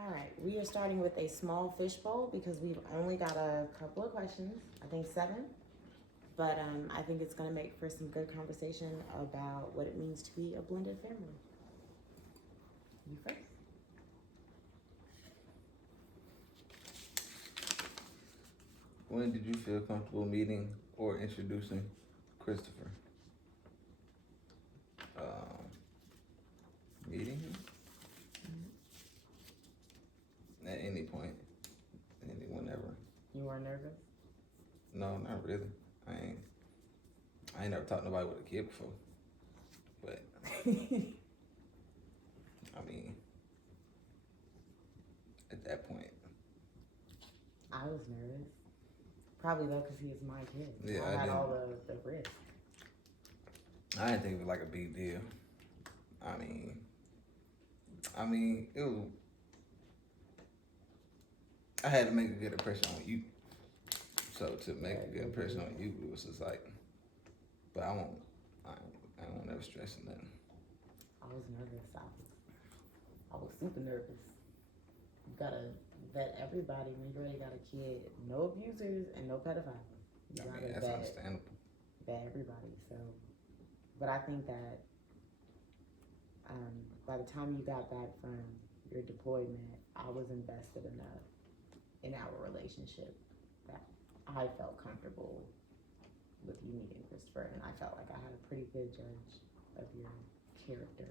All right, we are starting with a small fishbowl because we've only got a couple of questions. I think seven, but I think it's going to make for some good conversation about what it means to be a blended family. You first. When did you feel comfortable meeting or introducing Christopher? Um, Meeting him at any point, whenever. You were nervous? No, not really. I ain't. I ain't never talked to nobody with a kid before, but I mean, at that point, I was nervous. Probably though, because he was my kid. yeah, I had didn't. all the risk. I didn't think it was like a big deal. I mean, it was. I had to make a good impression on you. So to make a good impression on you, it was just like, but I won't. I won't ever stress nothing. I was nervous. I was super nervous. You gotta vet everybody when you already got a kid. No abusers and no pedophiles. You I gotta mean, that's understandable. vet everybody. So, but I think that by the time you got back from your deployment, I was invested enough in our relationship that I felt comfortable with you meeting Christopher, and I felt like I had a pretty good judge of your character.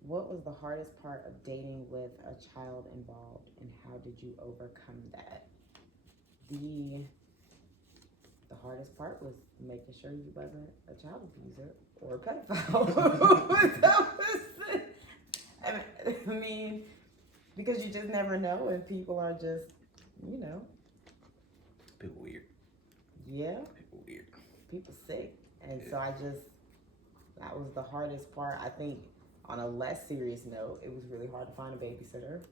What was the hardest part of dating with a child involved, and how did you overcome that? The hardest part was making sure you wasn't a child abuser or a pedophile. I mean, because you just never know, and people are just, you know. People weird. Yeah. People weird. People sick. And so that was the hardest part. I think on a less serious note, it was really hard to find a babysitter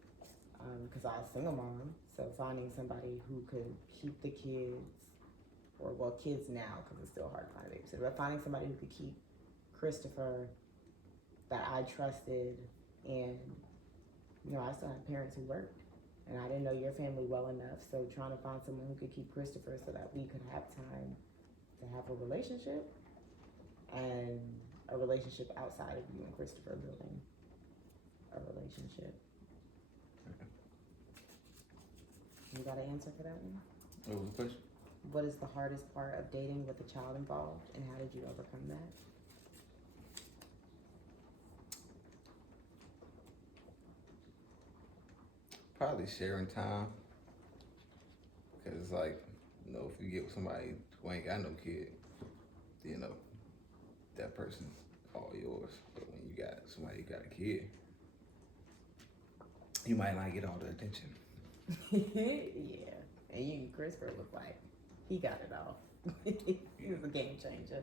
because I was a single mom. So finding somebody who could keep the kids, or well, kids now, because it's still hard to find a babysitter, but finding somebody who could keep Christopher that I trusted, and I still had parents who worked, and I didn't know your family well enough. So trying to find someone who could keep Christopher so that we could have time to have a relationship, and a relationship outside of you and Christopher building a relationship. You got an answer for that one? What was the question? What is the hardest part of dating with a child involved, and how did you overcome that? Probably sharing time. Because it's like, if you get with somebody who ain't got no kid, that person's all yours. But when you got somebody who got a kid, you might not get all the attention. Yeah. And you, Christopher, looked like he got it all. He was a game changer.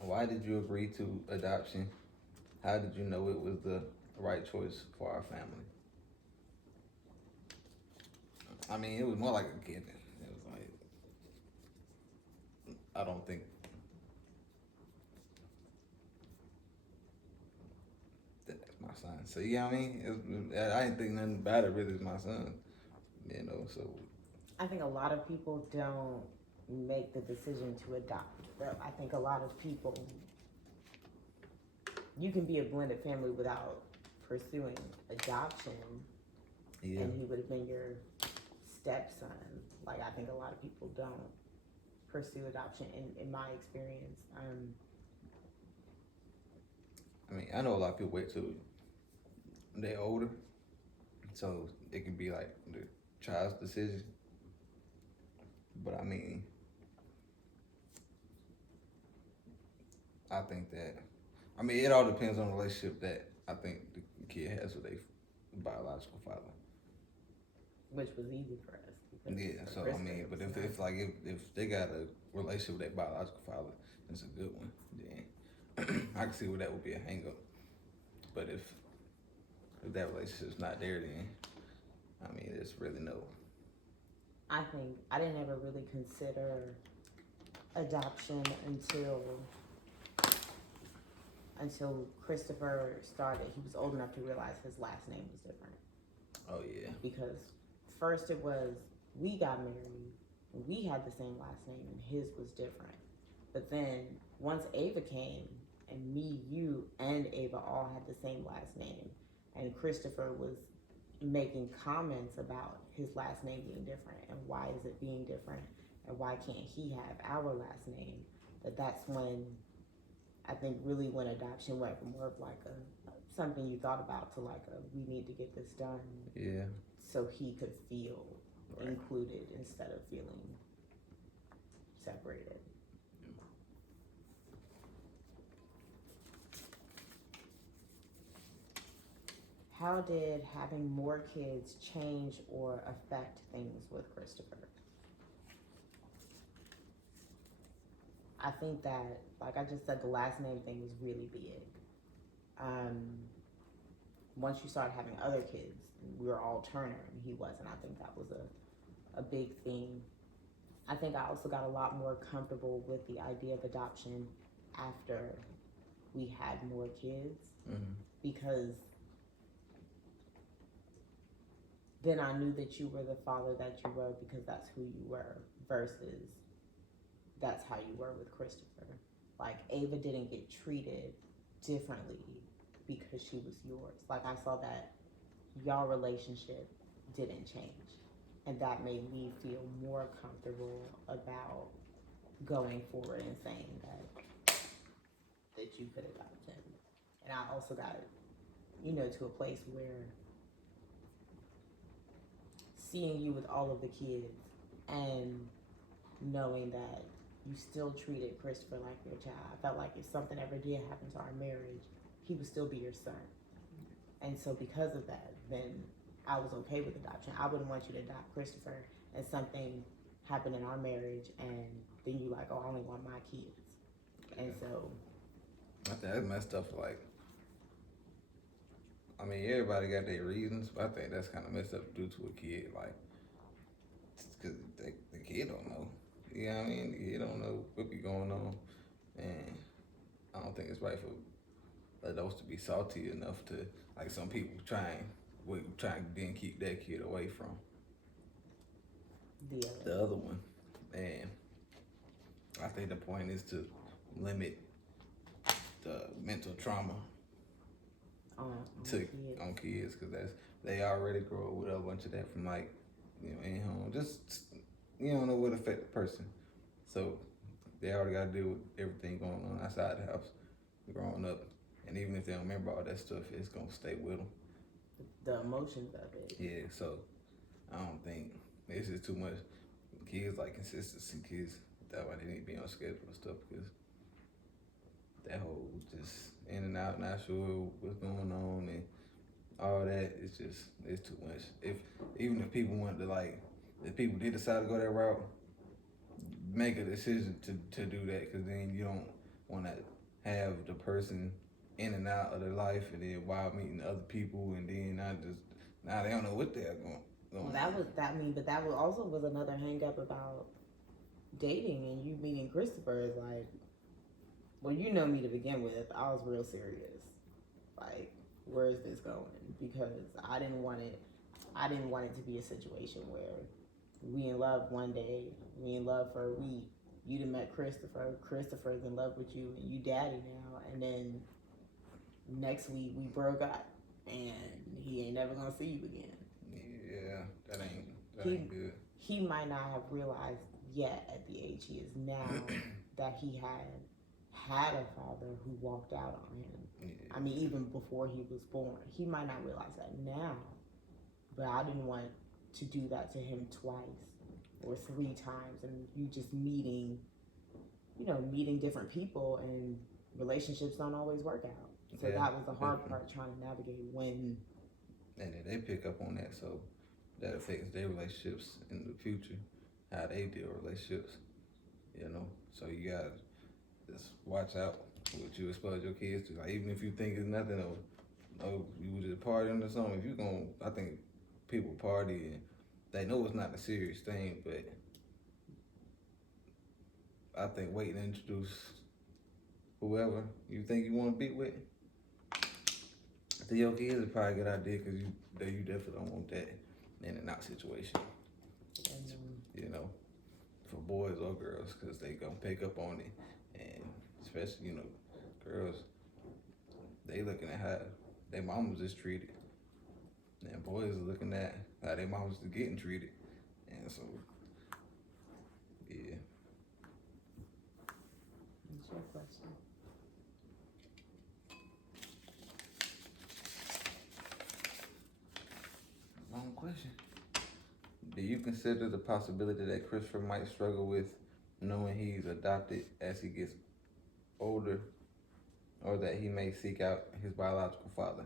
Why did you agree to adoption? How did you know it was the right choice for our family? I mean, it was more like a given. It was like, I don't think that's my son. So, yeah, I mean, I didn't think nothing about it really as my son, so. I think a lot of people don't make the decision to adopt. I think a lot of people, you can be a blended family without pursuing adoption, Yeah. and he would have been your stepson. Like, I think a lot of people don't pursue adoption in my experience. I mean, I know a lot of people wait till they're older, so it can be like the child's decision. But I mean, I think that, it all depends on the relationship that I think the kid has with their biological father. Which was easy for us. Yeah, so I Christopher mean, but was if like if they got a relationship with their biological father, it's a good one. Then I can see where that would be a hang up. But if that relationship's not there, then I mean, there's really no. I think I didn't ever really consider adoption until Christopher started. He was old enough to realize his last name was different. Oh yeah. Because first it was we got married, and we had the same last name, and his was different. But then once Ava came, and me, you, and Ava all had the same last name, and Christopher was making comments about his last name being different, and why is it being different, and why can't he have our last name? That's when I think really when adoption went from more of like a something you thought about to like a we need to get this done. Yeah. So he could feel Right. included instead of feeling separated. How did having more kids change or affect things with Christopher? I think that, like I just said, the last name thing was really big. Once you started having other kids, we were all Turner and he wasn't. I think that was a big thing. I think I also got a lot more comfortable with the idea of adoption after we had more kids, because then I knew that you were the father that you were because that's who you were, versus that's how you were with Christopher. Like Ava didn't get treated differently because she was yours. Like I saw that y'all relationship didn't change, and that made me feel more comfortable about going forward and saying that you could adopt him. And I also got, to a place where seeing you with all of the kids and knowing that you still treated Christopher like your child. I felt like if something ever did happen to our marriage, he would still be your son. And so because of that, then I was okay with adoption. I wouldn't want you to adopt Christopher and something happened in our marriage and then you like, oh, I only want my kids. And so I think that's messed up. Like, I mean, everybody got their reasons, but I think that's kind of messed up due to a kid. Like, because the kid don't know. You know what I mean? The kid don't know what be going on, and I don't think it's right for adults to be salty enough to, like, some people trying then keep that kid away from the other one. And I think the point is to limit the mental trauma on kids, because they already grow up with a bunch of that from like, in home. Just, you don't know what affect the person. So they already got to deal with everything going on outside the house growing up. And even if they don't remember all that stuff, it's going to stay with them. The emotions of it. Yeah, so I don't think this is too much. Kids like consistency. Kids, that's why they need to be on schedule and stuff, because that whole just in and out, not sure what's going on and all that, it's too much. Even if people want to, like, if people did decide to go that route, make a decision to do that, because then you don't want to have the person in and out of their life, and then while meeting other people, and then now they don't know what they're going. Well, that also was another hang up about dating and you meeting Christopher. Is like, well, you know me to begin with. I was real serious. Like, where is this going? Because I didn't want it to be a situation where we in love one day, we in love for a week. You done met Christopher's in love with you, and you daddy now, and then next week we broke up, and he ain't never gonna see you again. Yeah, that ain't good. He might not have realized yet at the age he is now that he had a father who walked out on him. Yeah. I mean, even before he was born, he might not realize that now, but I didn't want to do that to him twice or 3 times, and you just meeting different people, and relationships don't always work out. So that was the hard part, trying to navigate when. And then they pick up on that, so that affects their relationships in the future, how they deal with relationships, you know. So you gotta just watch out what you expose your kids to. Like, even if you think it's nothing, or you was just partying or something, if you gon' I think people party and they know it's not a serious thing, but I think waiting to introduce whoever you think you want to be with to your kids is probably a good idea, because you definitely don't want that in and out situation, And, you know, for boys or girls, because they gonna pick up on it, and especially, you know, girls, they looking at how their mamas is treated, and boys are looking at how their mamas is getting treated, and so yeah. what's your question? Long question. Do you consider the possibility that Christopher might struggle with knowing he's adopted as he gets older, or that he may seek out his biological father?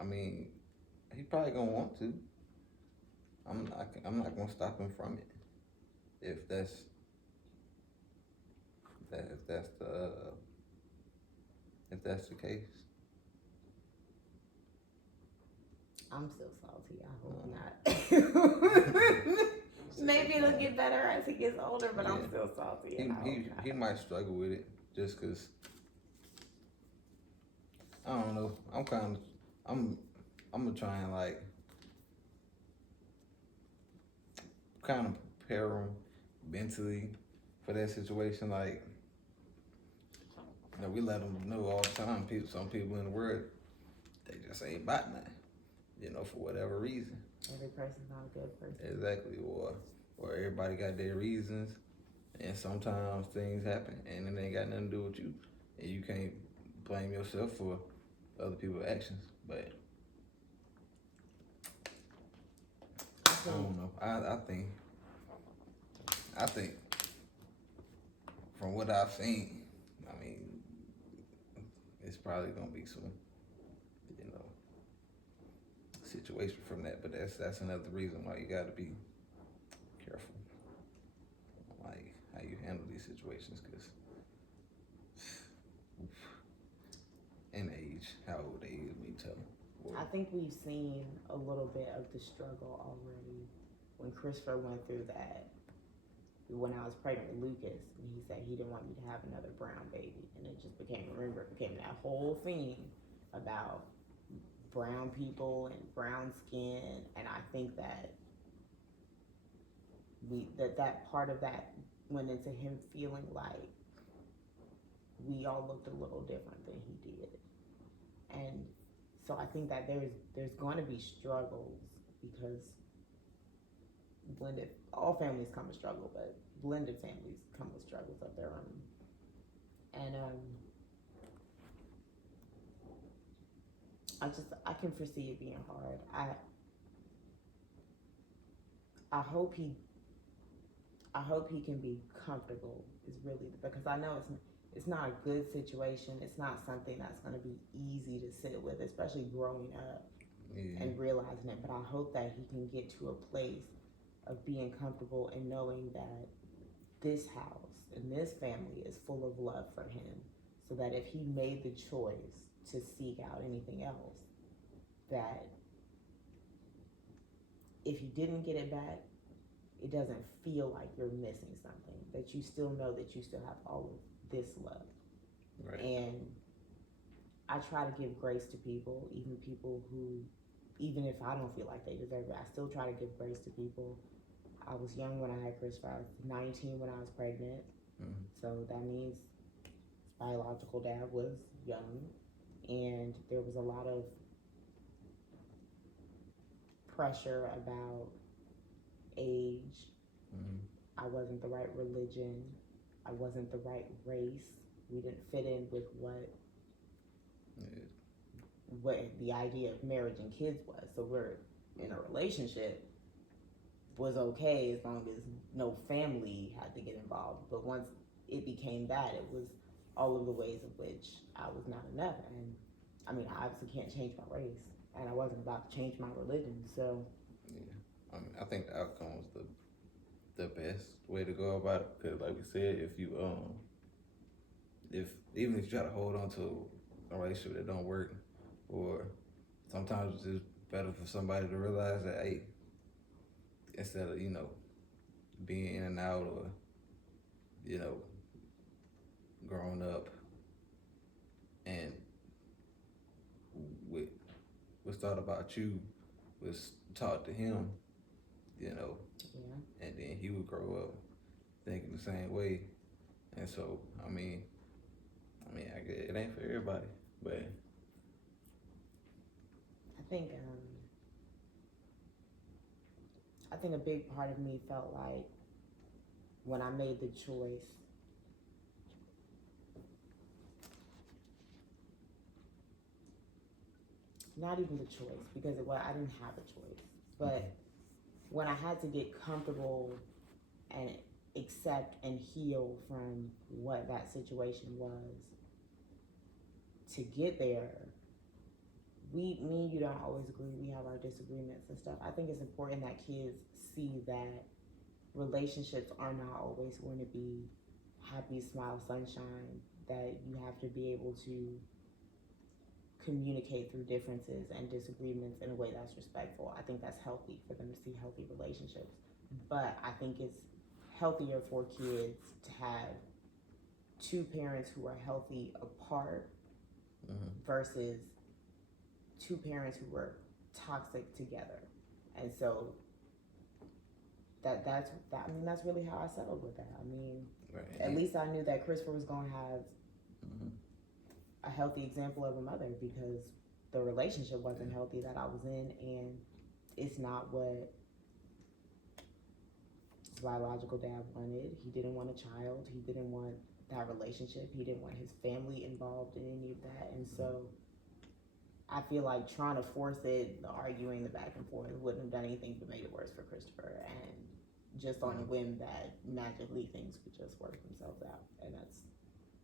I mean, he probably gonna want to. I'm not gonna stop him from it if that's if that's the if that's the case. I'm still salty. I hope not. Maybe it'll get better as he gets older, but I'm still salty. He might struggle with it just because, I don't know. I'm gonna try and like kind of prepare him mentally for that situation. Like, you know, we let them know all the time. Some people in the world, they just ain't about nothing, you know, for whatever reason. Every person's not a good person. Exactly, or everybody got their reasons, and sometimes things happen, and it ain't got nothing to do with you, and you can't blame yourself for other people's actions. But I don't know. I think from what I've seen, I mean, it's probably gonna be some, you know, situation from that. But that's another reason why you gotta be careful, like how you handle these situations, because in age, how old they is, me tell them. I think we've seen a little bit of the struggle already when Christopher went through that. When I was pregnant with Lucas, and he said he didn't want me to have another brown baby, and it just became that whole thing about brown people and brown skin, and I think that that part of that went into him feeling like we all looked a little different than he did, and so I think that there's going to be struggles, because all families come with struggle, but blended families come with struggles of their own. And I can foresee it being hard. I hope he can be comfortable, is really, because I know it's not a good situation. It's not something that's going to be easy to sit with, especially growing up and realizing it. But I hope that he can get to a place of being comfortable and knowing that this house and this family is full of love for him, so that if he made the choice to seek out anything else, that if you didn't get it back, it doesn't feel like you're missing something, that you still know that you still have all of this love. Right. And I try to give grace to people, even if I don't feel like they deserve it, I still try to give grace to people. I was young when I had Christopher. I was 19 when I was pregnant. Mm-hmm. So that means his biological dad was young, and there was a lot of pressure about age. Mm-hmm. I wasn't the right religion. I wasn't the right race. We didn't fit in with what the idea of marriage and kids was. So we're in a relationship, was okay as long as no family had to get involved. But once it became that, it was all of the ways in which I was not enough. And I mean, I obviously can't change my race, and I wasn't about to change my religion. So Yeah, I mean, I think the outcome was the best way to go about it. Because, like we said, if even if you try to hold on to a relationship that don't work, or sometimes it's just better for somebody to realize that, hey, instead of being in and out, or you know growing up and what was thought about you was taught to him, yeah, and then he would grow up thinking the same way. And so, I guess it ain't for everybody, but I think I think a big part of me felt like when I made the choice. Not even the choice, because I didn't have a choice. But when I had to get comfortable and accept and heal from what that situation was, to get there, me and you don't always agree. We have our disagreements and stuff. I think it's important that kids see that relationships are not always going to be happy, smile, sunshine. That you have to be able to communicate through differences and disagreements in a way that's respectful. I think that's healthy for them to see healthy relationships. But I think it's healthier for kids to have two parents who are healthy apart versus two parents who were toxic together. And so that's really how I settled with that. I mean, right. At least I knew that Christopher was going to have a healthy example of a mother, because the relationship wasn't healthy that I was in, and it's not what his biological dad wanted. He didn't want a child. He didn't want that relationship. He didn't want his family involved in any of that. And so I feel like trying to force it, the arguing, the back and forth, wouldn't have done anything but made it worse for Christopher. And just on a whim that magically things would just work themselves out. And that's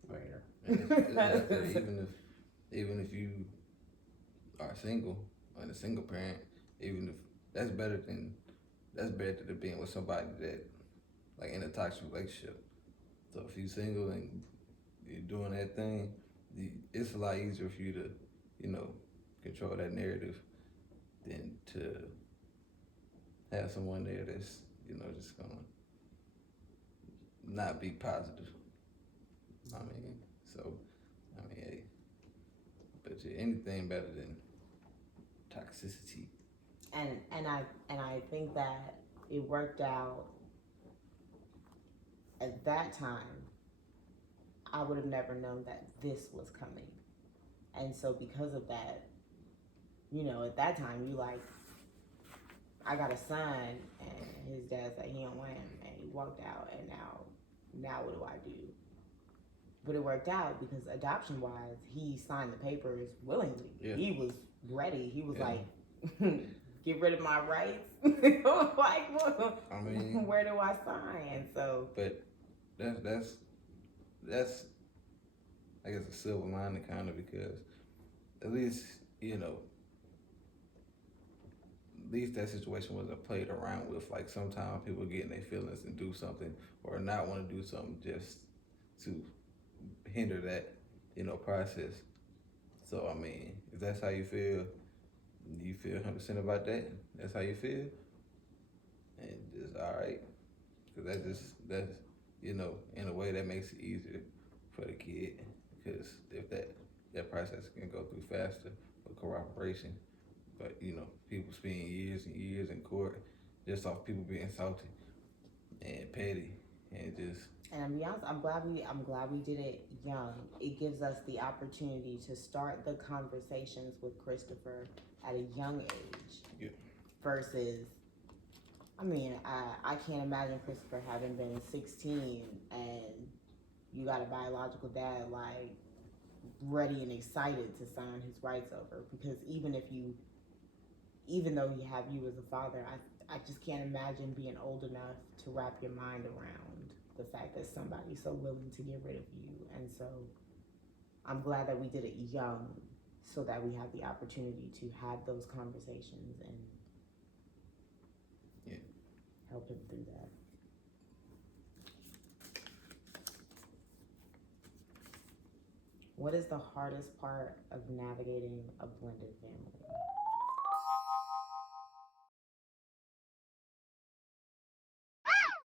rare. Even if you are single and a single parent, even if that's better than being with somebody that like in a toxic relationship. So if you're single and you're doing that thing, it's a lot easier for you to, control that narrative than to have someone there that's, just gonna not be positive. Hey, but yeah, anything better than toxicity. And I think that it worked out. At that time, I would have never known that this was coming. And so because of that, at that time, you like, I got a son, and his dad said he don't want him, and he walked out, and now what do I do? But it worked out because adoption-wise, he signed the papers willingly. Yeah. He was ready. He was like, get rid of my rights. Like, where do I sign? So, but that's I guess a silver lining kind of, because at least that situation wasn't played around with. Like sometimes people get in their feelings and do something or not want to do something just to hinder that process. So if that's how you feel 100% about that, that's how you feel, and just all right, because that's in a way that makes it easier for the kid, because if that process can go through faster with cooperation. But people spend years and years in court just off people being salty and petty and just. And to be honest, I'm glad we did it young. It gives us the opportunity to start the conversations with Christopher at a young age. Yeah. Versus, I can't imagine Christopher having been 16 and you got a biological dad like ready and excited to sign his rights over. Because even though he have you as a father, I just can't imagine being old enough to wrap your mind around the fact that somebody's so willing to get rid of you. And so I'm glad that we did it young so that we had the opportunity to have those conversations and Yeah. help him through that. What is the hardest part of navigating a blended family?